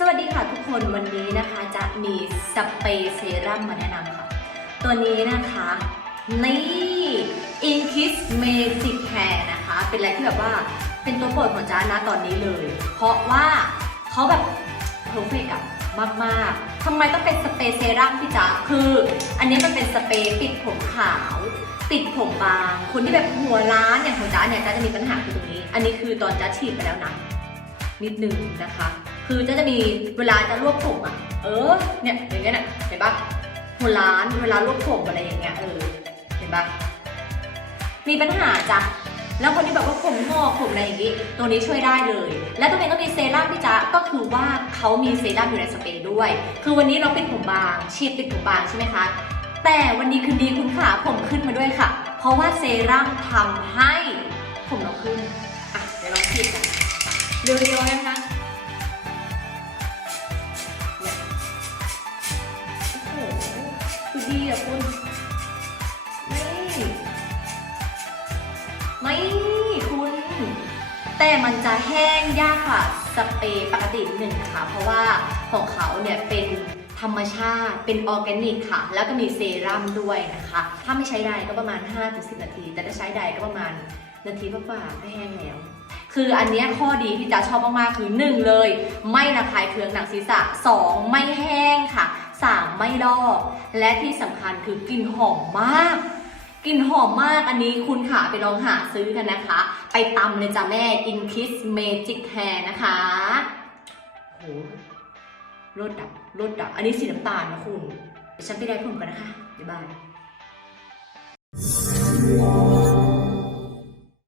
สวัสดีค่ะทุกคนวันนี้นะคะจะมีสเปรย์เซรั่มมาแนะนำค่ะ ตัวนี้นะคะนี่ In Kiss Magic Hair นะคะ เป็นอะไรที่แบบว่าเป็นตัวโปรดของจ้านะตอนนี้เลย เพราะว่าเขาแบบเพอร์เฟกอะมาก ๆทำไมต้องเป็นสเปรย์เซรั่มพี่จ๊ะคือ อันนี้มันเป็นสเปรย์ปิดผมขาว ติดผมบาง คนที่แบบหัวล้านอย่างของจ้าเนี่ยจ้าจะมีปัญหาคือตรงนี้ อันนี้คือตอนจ้าฉีดไปแล้วนะนิดนึงนะคะ คือจะจะมีเวลาจะรวบผมอะ เออ เนี่ยอย่างเงี้ยน่ะเห็นปะหัวล้านเวลารวบผมอะไรอย่างเงี้ยเออ เห็นปะมีปัญหาจ้ะแล้วคนที่แบบว่าผมงอกผมอะไรอย่างงี้ ตัวนี้ช่วยได้เลย และตัวนี้ก็มีเซรั่มพี่จ๊ะก็คือว่าเขามีเซรั่มอยู่ในสเปรย์ด้วย คือวันนี้เราปิดผมบางฉีดปิดผมบางใช่ไหมคะ แต่วันนี้คืนดีคุณขาผมขึ้นมาด้วยค่ะ เพราะว่าเซรั่มทำให้ผมเราขึ้น อะเดี๋ยวลองฉีดกันเร็วๆ ดีอะคุณไม่ไม่คุณ แต่มันจะแห้งยากค่ะสเปรย์ปกติหนึ่งค่ะเพราะว่าของเขาเนี่ยเป็นธรรมชาติเป็นออร์แกนิกค่ะ แล้วก็มีเซรั่มด้วยนะคะ ถ้าไม่ใช้ใดก็ประมาณ 5-10 นาที แต่ถ้าใช้ใดก็ประมาณนาทีกว่าๆก็แห้งแล้วคืออันนี้ข้อดีที่จะชอบมากๆ คือ 1 เลย ไม่ระคายเคืองหนังศีรษะ 2 ไม่แห้งค่ะ 3 ไม่ลอกและที่สำคัญคือกลิ่นหอมมากกลิ่นหอมมากอันนี้คุณค่ะไปลองหาซื้อกันนะคะ ไปตำเลยจ้ะแม่ In Kiss Magic Hair นะคะโหรสดับรสดับ อันนี้สีน้ำตาลนะคุณเดี๋ยวฉันไปได้ผมกันนะคะ บ๊ายบาย